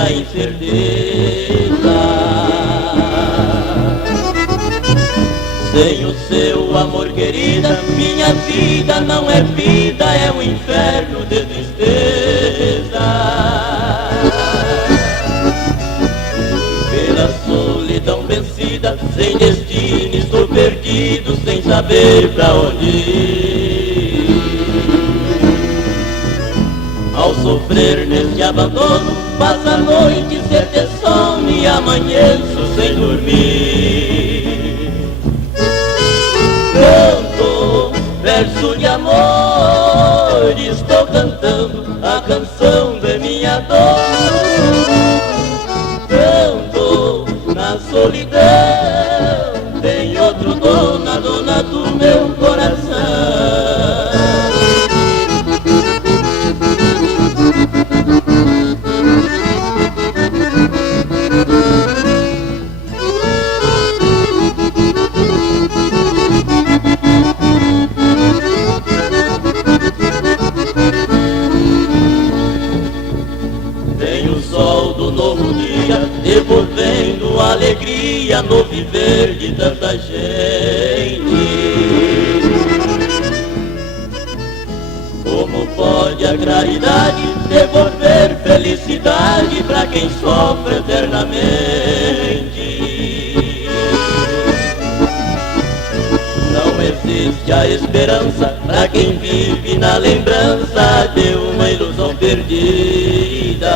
na incerteza. Sem o seu amor, querida, minha vida não é vida, é um inferno de tristeza. Pela solidão vencida, sem destino, estou perdido, sem saber pra onde ir. Ao sofrer neste abandono, passo a noite sem ter sono e amanheço sem dormir. Canto verso de amor, estou cantando a canção da minha dor. Canto na solidão, tem outro dono, a dona do meu coração. Devolvendo alegria no viver de tanta gente. Como pode a caridade devolver felicidade pra quem sofre eternamente? Não existe a esperança pra quem vive na lembrança de uma ilusão perdida.